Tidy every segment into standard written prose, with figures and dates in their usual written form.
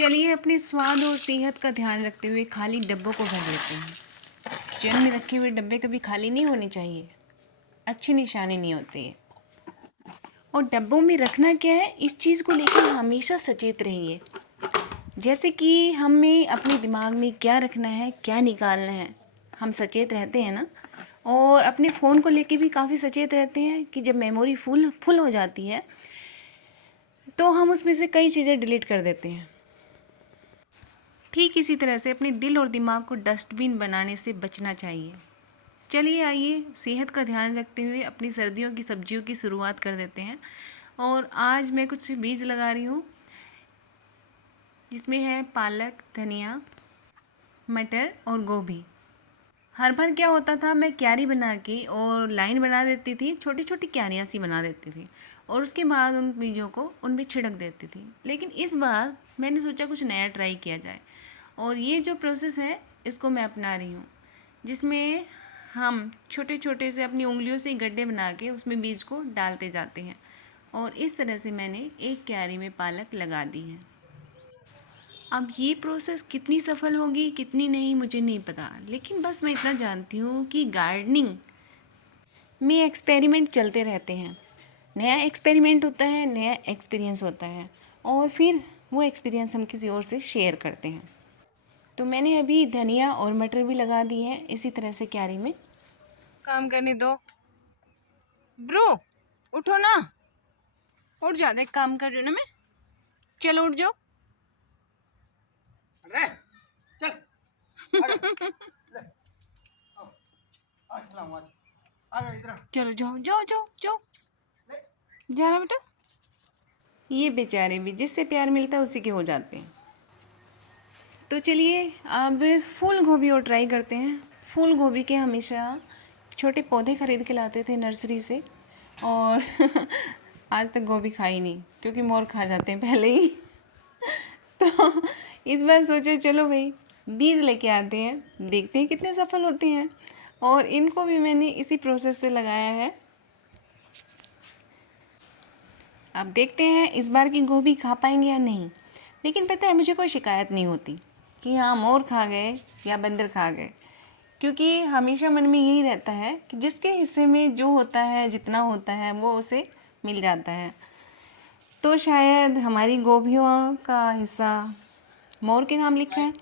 चलिए अपने स्वाद और सेहत का ध्यान रखते हुए खाली डब्बों को भर लेते हैं। किचन में रखे हुए डब्बे कभी खाली नहीं होने चाहिए, अच्छी निशानी नहीं होती है। और डब्बों में रखना क्या है, इस चीज़ को लेकर हमेशा सचेत रहिए। जैसे कि हमें अपने दिमाग में क्या रखना है, क्या निकालना है, हम सचेत रहते हैं ना। और अपने फ़ोन को लेके भी काफ़ी सचेत रहते हैं कि जब मेमोरी फुल हो जाती है तो हम उसमें से कई चीज़ें डिलीट कर देते हैं। ठीक इसी तरह से अपने दिल और दिमाग को डस्टबिन बनाने से बचना चाहिए। चलिए आइए सेहत का ध्यान रखते हुए अपनी सर्दियों की सब्जियों की शुरुआत कर देते हैं। और आज मैं कुछ बीज लगा रही हूँ, जिसमें है पालक, धनिया, मटर और गोभी। हर बार क्या होता था, मैं क्यारी बना के और लाइन बना देती थी, छोटी छोटी क्यारियाँ सी बना देती थी और उसके बाद उन बीजों को उनमें छिड़क देती थी। लेकिन इस बार मैंने सोचा कुछ नया ट्राई किया जाए और ये जो प्रोसेस है इसको मैं अपना रही हूँ, जिसमें हम छोटे छोटे से अपनी उंगलियों से गड्ढे बना के उसमें बीज को डालते जाते हैं। और इस तरह से मैंने एक क्यारी में पालक लगा दी है। अब ये प्रोसेस कितनी सफल होगी कितनी नहीं मुझे नहीं पता, लेकिन बस मैं इतना जानती हूँ कि गार्डनिंग में एक्सपेरिमेंट चलते रहते हैं। नया एक्सपेरिमेंट होता है, नया एक्सपीरियंस होता है और फिर वो एक्सपीरियंस हम किसी और से शेयर करते हैं। तो मैंने अभी धनिया और मटर भी लगा दी है इसी तरह से क्यारी में। काम करने दो ब्रो, उठो ना, उठ जाते, काम कर रही हूँ ना मैं। चलो उठ जाओ। अरे चल ले आ जा इधर चलो जाओ जाओ जाओ जाओ, जा रहा बेटा। ये बेचारे भी जिससे प्यार मिलता है उसी के हो जाते हैं। तो चलिए अब फूल गोभी और ट्राई करते हैं। फूल गोभी के हमेशा छोटे पौधे खरीद के लाते थे नर्सरी से और आज तक गोभी खाई नहीं, क्योंकि मोर खा जाते हैं पहले ही। तो इस बार सोचे चलो भाई बीज लेके आते हैं, देखते हैं कितने सफल होते हैं। और इनको भी मैंने इसी प्रोसेस से लगाया है। अब देखते हैं इस बार की गोभी खा पाएंगे या नहीं। लेकिन पता है मुझे कोई शिकायत नहीं होती कि हाँ मोर खा गए या बंदर खा गए, क्योंकि हमेशा मन में यही रहता है कि जिसके हिस्से में जो होता है, जितना होता है, वो उसे मिल जाता है। तो शायद हमारी गोभियों का हिस्सा मोर के नाम लिखा है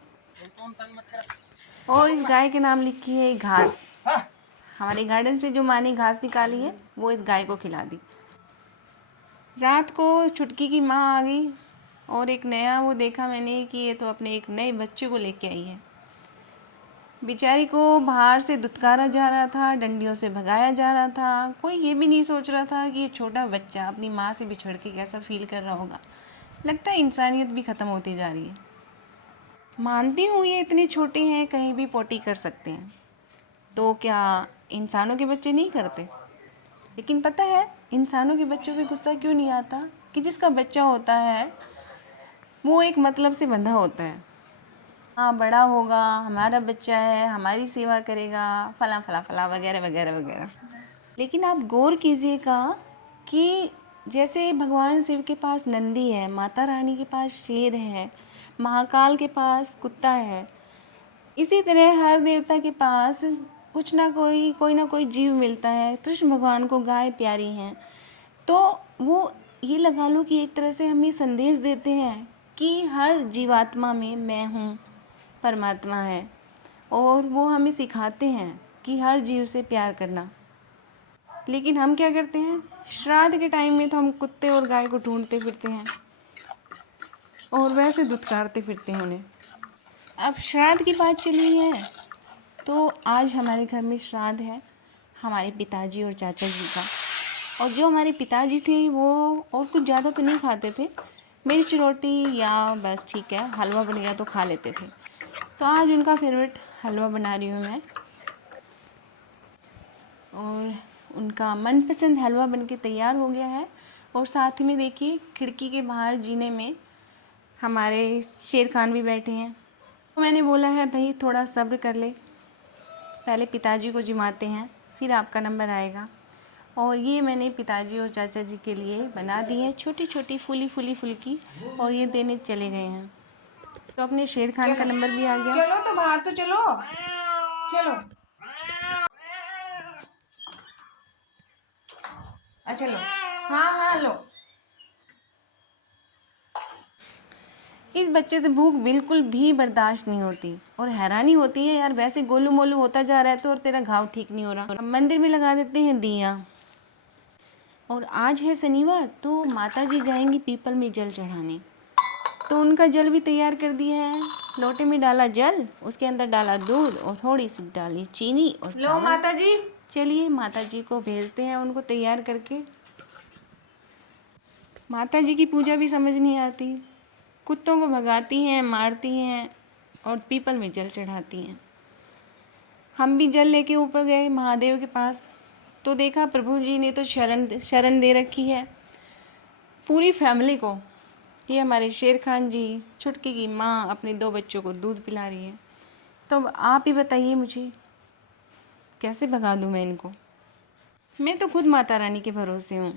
और इस गाय के नाम लिखी है घास। हमारे गार्डन से जो माँ ने घास निकाली है वो इस गाय को खिला दी। रात को छुटकी की माँ आ गई और एक नया वो देखा मैंने कि ये तो अपने एक नए बच्चे को लेके आई है। बेचारी को बाहर से दुत्कारा जा रहा था, डंडियों से भगाया जा रहा था। कोई ये भी नहीं सोच रहा था कि ये छोटा बच्चा अपनी माँ से बिछड़ के कैसा फील कर रहा होगा। लगता है इंसानियत भी ख़त्म होती जा रही है। मानती हूँ ये इतने छोटे हैं, कहीं भी पोटी कर सकते हैं, तो क्या इंसानों के बच्चे नहीं करते? लेकिन पता है इंसानों के बच्चों पे गुस्सा क्यों नहीं आता? कि जिसका बच्चा होता है वो एक मतलब से बंधा होता है। हाँ बड़ा होगा, हमारा बच्चा है, हमारी सेवा करेगा, फला फला फला वगैरह वगैरह वगैरह। लेकिन आप गौर कीजिएगा कि जैसे भगवान शिव के पास नंदी है, माता रानी के पास शेर है, महाकाल के पास कुत्ता है, इसी तरह हर देवता के पास कुछ ना कोई ना कोई जीव मिलता है। कृष्ण भगवान को गाय प्यारी हैं, तो वो ये लगा लो कि एक तरह से हमें संदेश देते हैं कि हर जीवात्मा में मैं हूँ, परमात्मा है। और वो हमें सिखाते हैं कि हर जीव से प्यार करना। लेकिन हम क्या करते हैं, श्राद्ध के टाइम में तो हम कुत्ते और गाय को ढूंढते फिरते हैं और वैसे दुत्कारते फिरते हैं उन्हें। अब श्राद्ध की बात चली है तो आज हमारे घर में श्राद्ध है हमारे पिताजी और चाचा जी का। और जो हमारे पिताजी थे वो और कुछ ज़्यादा तो नहीं खाते थे, मिर्च रोटी या बस ठीक है हलवा बन गया तो खा लेते थे। तो आज उनका फेवरेट हलवा बना रही हूँ मैं और उनका मनपसंद हलवा बनके तैयार हो गया है। और साथ ही में देखिए खिड़की के बाहर जीने में हमारे शेर खान भी बैठे हैं। तो मैंने बोला है भाई थोड़ा सब्र कर ले, पहले पिताजी को जिमाते हैं फिर आपका नंबर आएगा। और ये मैंने पिताजी और चाचा जी के लिए बना दी है छोटी छोटी फूली फूली फुल्की और ये देने चले गए हैं। तो अपने शेर खान का नंबर भी आ गया। चलो तो बाहर तो चलो, चलो। अच्छा लो, हाँ हाँ लो। इस बच्चे से भूख बिल्कुल भी बर्दाश्त नहीं होती और हैरानी होती है यार, वैसे गोलू मोलू होता जा रहा है तो और तेरा घाव ठीक नहीं हो रहा। अब मंदिर में लगा देते हैं दिया। और आज है शनिवार तो माता जी जाएंगी पीपल में जल चढ़ाने, तो उनका जल भी तैयार कर दिया है। लोटे में डाला जल, उसके अंदर डाला दूध और थोड़ी सी डाली चीनी और लो चावल। माता जी। चलिए माता जी को भेजते हैं उनको तैयार करके। माता जी की पूजा भी समझ नहीं आती, कुत्तों को भगाती हैं, मारती हैं और पीपल में जल चढ़ाती हैं। हम भी जल लेके ऊपर गए महादेव के पास, तो देखा प्रभु जी ने तो शरण दे रखी है पूरी फैमिली को। ये हमारे शेर खान जी, छुटकी की माँ अपने 2 बच्चों को दूध पिला रही है। तो अब आप ही बताइए मुझे कैसे भगा दूँ मैं इनको। मैं तो खुद माता रानी के भरोसे हूँ,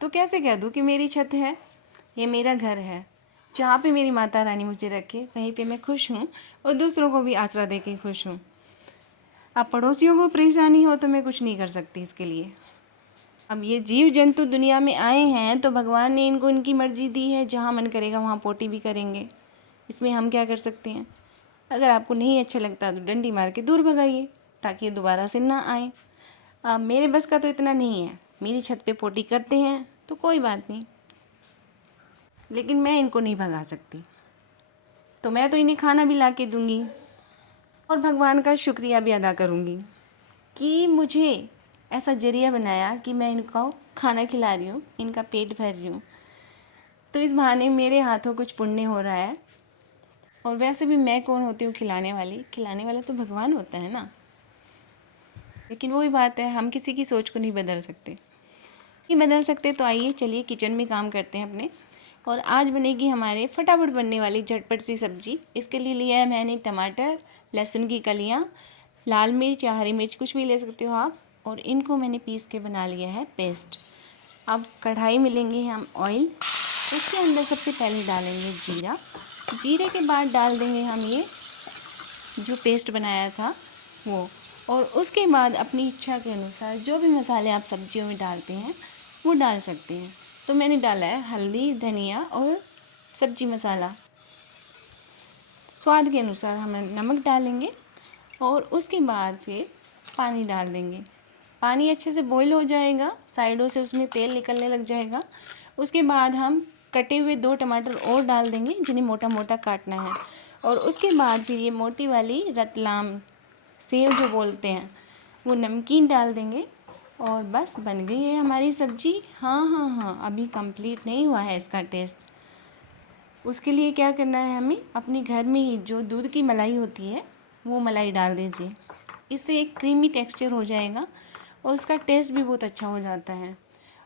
तो कैसे कह दूँ कि मेरी छत है, ये मेरा घर है, जहाँ पे मेरी माता रानी मुझे रखे वहीं पे मैं खुश हूँ और दूसरों को भी आसरा दे के खुश हूँ। अब पड़ोसियों को परेशानी हो तो मैं कुछ नहीं कर सकती इसके लिए। अब ये जीव जंतु दुनिया में आए हैं तो भगवान ने इनको इनकी मर्जी दी है, जहाँ मन करेगा वहाँ पोटी भी करेंगे, इसमें हम क्या कर सकते हैं। अगर आपको नहीं अच्छा लगता तो डंडी मार के दूर भगाइए ताकि ये दोबारा से ना आए। अब मेरे बस का तो इतना नहीं है, मेरी छत पे पोटी करते हैं तो कोई बात नहीं, लेकिन मैं इनको नहीं भगा सकती। तो मैं तो इन्हें खाना भी ला के दूँगी और भगवान का शुक्रिया भी अदा करूँगी कि मुझे ऐसा जरिया बनाया कि मैं इनको खाना खिला रही हूँ, इनका पेट भर रही हूँ। तो इस बहाने मेरे हाथों कुछ पुण्य हो रहा है। और वैसे भी मैं कौन होती हूँ खिलाने वाली, खिलाने वाला तो भगवान होता है ना। लेकिन वही बात है, हम किसी की सोच को नहीं बदल सकते। नहीं बदल सकते तो आइए चलिए किचन में काम करते हैं अपने। और आज बनेगी हमारे फटाफट बनने वाली झटपट सी सब्जी। इसके लिए लिया है मैंने टमाटर, लहसुन की कलियाँ, लाल मिर्च या हरी मिर्च कुछ भी ले सकते हो आप, और इनको मैंने पीस के बना लिया है पेस्ट। अब कढ़ाई में लेंगे हम ऑयल, उसके अंदर सबसे पहले डालेंगे जीरा, जीरे के बाद डाल देंगे हम ये जो पेस्ट बनाया था वो, और उसके बाद अपनी इच्छा के अनुसार जो भी मसाले आप सब्जियों में डालते हैं वो डाल सकते हैं। तो मैंने डाला है हल्दी, धनिया और सब्जी मसाला। स्वाद के अनुसार हम नमक डालेंगे और उसके बाद फिर पानी डाल देंगे। पानी अच्छे से बॉईल हो जाएगा, साइडों से उसमें तेल निकलने लग जाएगा। उसके बाद हम कटे हुए 2 टमाटर और डाल देंगे जिन्हें मोटा मोटा काटना है। और उसके बाद फिर ये मोटी वाली रतलाम सेव जो बोलते हैं वो नमकीन डाल देंगे और बस बन गई है हमारी सब्जी। हाँ हाँ हाँ, अभी कंप्लीट नहीं हुआ है इसका टेस्ट। उसके लिए क्या करना है, हमें अपने घर में ही जो दूध की मलाई होती है वो मलाई डाल दीजिए। इससे एक क्रीमी टेक्सचर हो जाएगा और उसका टेस्ट भी बहुत अच्छा हो जाता है।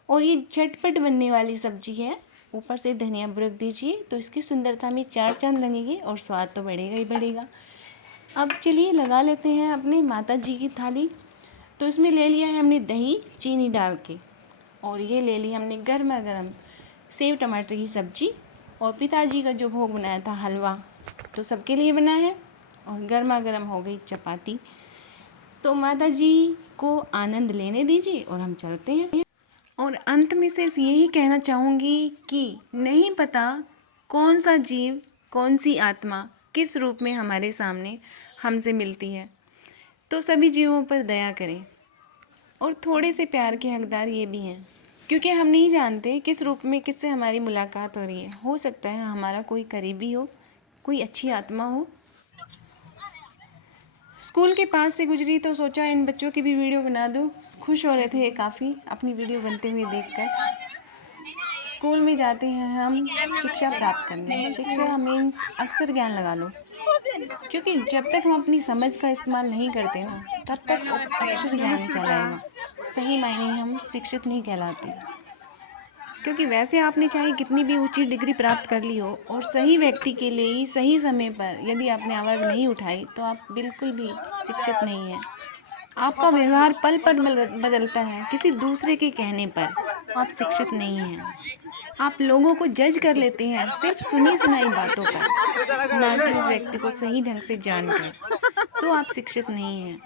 और ये झटपट बनने वाली सब्जी है, ऊपर से धनिया बुरक दीजिए तो इसकी सुंदरता में 4 चांद लगेंगे और स्वाद तो बढ़ेगा ही बढ़ेगा। अब चलिए लगा लेते हैं अपने माता जी की थाली। तो इसमें ले लिया है हमने दही चीनी डाल के, और ये ले ली हमने गर्मा गर्म सेव टमाटर की सब्जी, और पिताजी का जो भोग बनाया था हलवा तो सबके लिए बना है, और गर्मा गर्म हो गई चपाती। तो माता जी को आनंद लेने दीजिए और हम चलते हैं। और अंत में सिर्फ यही कहना चाहूँगी कि नहीं पता कौन सा जीव, कौन सी आत्मा किस रूप में हमारे सामने हमसे मिलती है, तो सभी जीवों पर दया करें। और थोड़े से प्यार के हकदार ये भी हैं, क्योंकि हम नहीं जानते किस रूप में किससे हमारी मुलाकात हो रही है। हो सकता है हमारा कोई करीबी हो, कोई अच्छी आत्मा हो। स्कूल के पास से गुजरी तो सोचा इन बच्चों की भी वीडियो बना दूँ। खुश हो रहे थे काफ़ी अपनी वीडियो बनते हुए देखकर। स्कूल में जाते हैं हम शिक्षा प्राप्त करने। शिक्षा मीन्स अक्सर ज्ञान लगा लो, क्योंकि जब तक हम अपनी समझ का इस्तेमाल नहीं करते ना तब तक उस अक्षर ज्ञान कहलाएगा। सही मायने हम शिक्षित नहीं कहलाते। क्योंकि वैसे आपने चाहे कितनी भी ऊंची डिग्री प्राप्त कर ली हो और सही व्यक्ति के लिए ही सही समय पर यदि आपने आवाज़ नहीं उठाई तो आप बिल्कुल भी शिक्षित नहीं हैं। आपका व्यवहार पल पल बदलता है किसी दूसरे के कहने पर, आप शिक्षित नहीं हैं। आप लोगों को जज कर लेते हैं सिर्फ सुनी सुनाई बातों पर, ना कि उस व्यक्ति को सही ढंग से जानकर। तो आप शिक्षित नहीं हैं।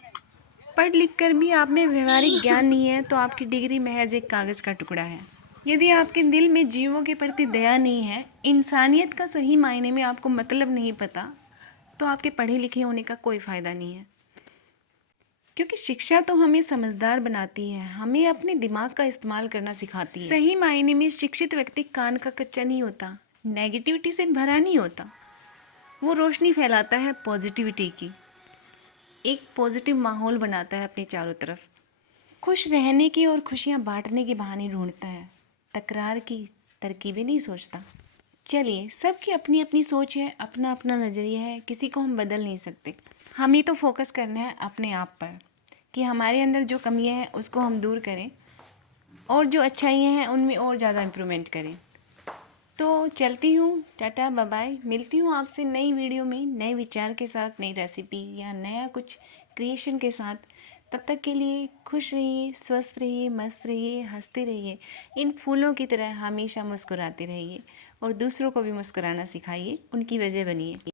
पढ़ लिख कर भी आप में व्यवहारिक ज्ञान नहीं है तो आपकी डिग्री महज एक कागज़ का टुकड़ा है। यदि आपके दिल में जीवों के प्रति दया नहीं है, इंसानियत का सही मायने में आपको मतलब नहीं पता, तो आपके पढ़े लिखे होने का कोई फ़ायदा नहीं है। क्योंकि शिक्षा तो हमें समझदार बनाती है, हमें अपने दिमाग का इस्तेमाल करना सिखाती है। सही मायने में शिक्षित व्यक्ति कान का कच्चा नहीं होता, नेगेटिविटी से भरा नहीं होता। वो रोशनी फैलाता है पॉजिटिविटी की, एक पॉजिटिव माहौल बनाता है अपने चारों तरफ। खुश रहने की और खुशियाँ बांटने के बहाने ढूंढता है, तकरार की तरकीबें नहीं सोचता। चलिए, सबकी अपनी अपनी सोच है, अपना अपना नज़रिया है, किसी को हम बदल नहीं सकते। हमें तो फोकस करना है अपने आप पर कि हमारे अंदर जो कमियां हैं उसको हम दूर करें और जो अच्छाइयाँ हैं उनमें और ज़्यादा इम्प्रूवमेंट करें। तो चलती हूँ, टाटा बाय बाय। मिलती हूँ आपसे नई वीडियो में नए विचार के साथ, नई रेसिपी या नया कुछ क्रिएशन के साथ। तब तक के लिए खुश रहिए, स्वस्थ रहिए, मस्त रहिए, हंसते रहिए। इन फूलों की तरह हमेशा मुस्कुराते रहिए और दूसरों को भी मुस्कुराना सिखाइए, उनकी वजह बनिए।